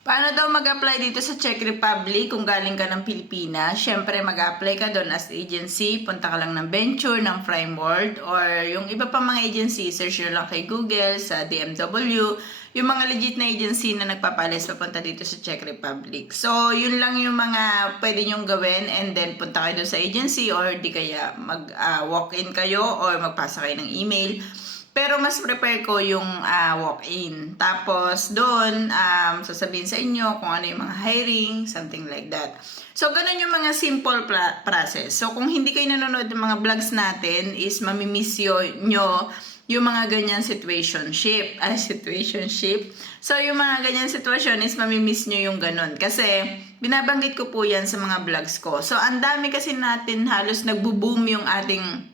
Paano daw mag-apply dito sa Czech Republic kung galing ka ng Pilipinas? Siyempre, mag-apply ka doon as agency. Punta ka lang ng Venture, ng Prime World, or yung iba pa mga agency, search nyo lang kay Google, sa DMW, yung mga legit na agency na nagpapalis papunta dito sa Czech Republic. So, yun lang yung mga pwede nyong gawin and then punta kayo doon sa agency or di kaya mag-walk-in kayo or magpasa kayo ng email. Pero mas prepare ko yung ah, walk-in. Tapos doon, um, sasabihin sa inyo kung ano yung mga hiring, something like that. So, ganun yung mga simple process. So, kung hindi kayo nanonood ng mga vlogs natin, is mamimiss nyo yung mga ganyan situationship. Ah, situationship. So, yung mga ganyan sitwasyon is mamimiss nyo yung ganun. Kasi, binabanggit ko po yan sa mga vlogs ko. So, ang dami kasi natin halos nagbo-boom yung ating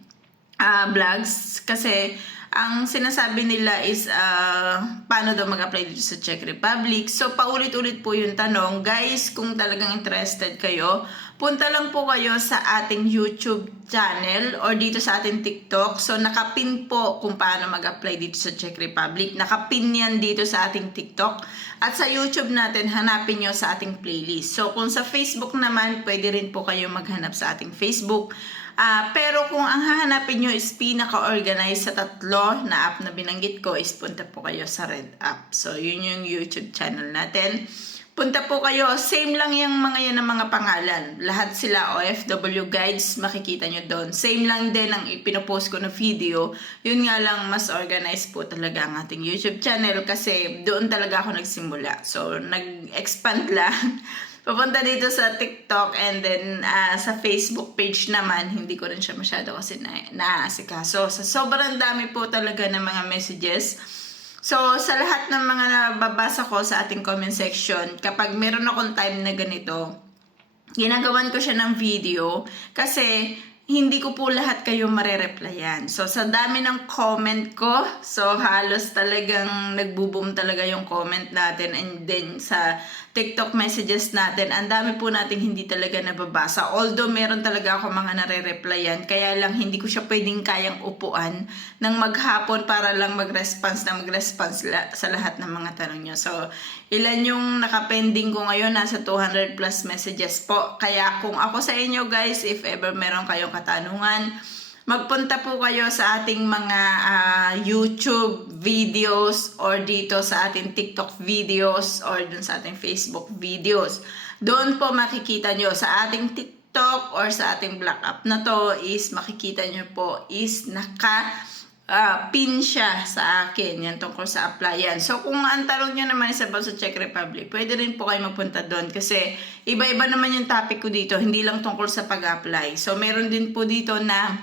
ah vlogs kasi ang sinasabi nila is ah, paano daw mag-apply dito sa Czech Republic. So paulit-ulit po yung tanong, guys, kung talagang interested kayo, punta lang po kayo sa ating YouTube channel or dito sa ating TikTok. So nakapin po kung paano mag-apply dito sa Czech Republic. Nakapin yan dito sa ating TikTok. At sa YouTube natin, hanapin nyo sa ating playlist. So kung sa Facebook naman, pwede rin po kayo maghanap sa ating Facebook. Ah, pero kung ang hahanapin nyo is pinaka-organized sa tatlo na app na binanggit ko is punta po kayo sa Red App. So, yun yung YouTube channel natin. Punta po kayo. Same lang yung mga yan ng mga pangalan. Lahat sila OFW guides, makikita nyo doon. Same lang din ang ipinopost ko na video. Yun nga lang, mas organized po talaga ang ating YouTube channel kasi doon talaga ako nagsimula. So, nag-expand lang. Papunta dito sa TikTok and then ah, sa Facebook page naman, hindi ko rin siya masyado kasi na naasikaso. So, sobrang dami po talaga ng mga messages. So, sa lahat ng mga nababasa ko sa ating comment section, kapag meron akong time na ganito, ginagawan ko siya ng video kasi hindi ko po lahat kayo marereplyan. So, sa dami ng comment ko, so halos talagang nagbo-boom talaga yung comment natin and then sa TikTok messages natin, ang dami po nating hindi talaga nababasa. Although meron talaga ako mga nare-replyan, kaya lang hindi ko siya pwedeng kayang upuan ng maghapon para lang mag-response na mag-response la- sa lahat ng mga tanong nyo. So, ilan yung nakapending ko ngayon? Nasa 200 plus messages po. Kaya kung ako sa inyo guys, if ever meron kayong katanungan, magpunta po kayo sa ating mga ah, YouTube videos or dito sa ating TikTok videos or dun sa ating Facebook videos. Doon po makikita nyo sa ating TikTok or sa ating black app na to is makikita nyo po is naka ah, pin siya sa akin. Yan tungkol sa applyan. So, kung ang tanong nyo naman is about sa Czech Republic, pwede rin po kayo magpunta doon kasi iba-iba naman yung topic ko dito. Hindi lang tungkol sa pag-apply. So, meron din po dito na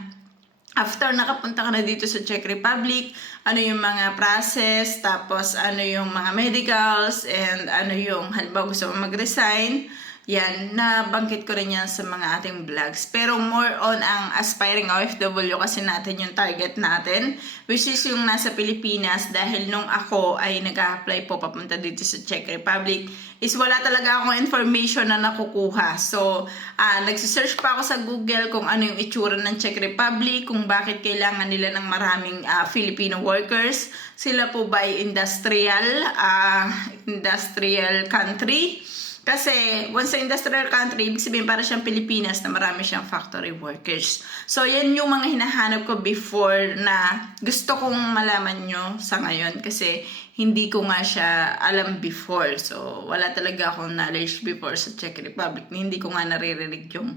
after nakapunta ka na dito sa Czech Republic, ano yung mga process, tapos ano yung mga medicals, and ano yung, halimbawa gusto mo mag-resign, yan, nabanggit ko rin yan sa mga ating vlogs. Pero more on ang aspiring OFW kasi natin yung target natin, which is yung nasa Pilipinas dahil nung ako ay nag-apply po papunta dito sa Czech Republic, is wala talaga akong information na nakukuha. So, ah nagsisearch pa ako sa Google kung ano yung itsura ng Czech Republic, kung bakit kailangan nila ng maraming ah, Filipino workers. Sila po ba industrial, ah, industrial country? Kasi once sa industrial country, ibig sabihin para siyang Pilipinas na marami siyang factory workers. So, yan yung mga hinahanap ko before na gusto kong malaman nyo sa ngayon kasi hindi ko nga siya alam before. So, wala talaga akong knowledge before sa Czech Republic. Hindi ko nga naririnig yung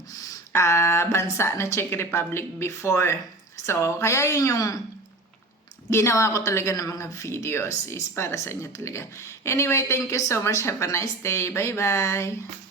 ah, bansa na Czech Republic before. So, kaya yun yung ginawa ko talaga ng mga videos is para sa inyo talaga. Anyway, thank you so much. Have a nice day. Bye-bye.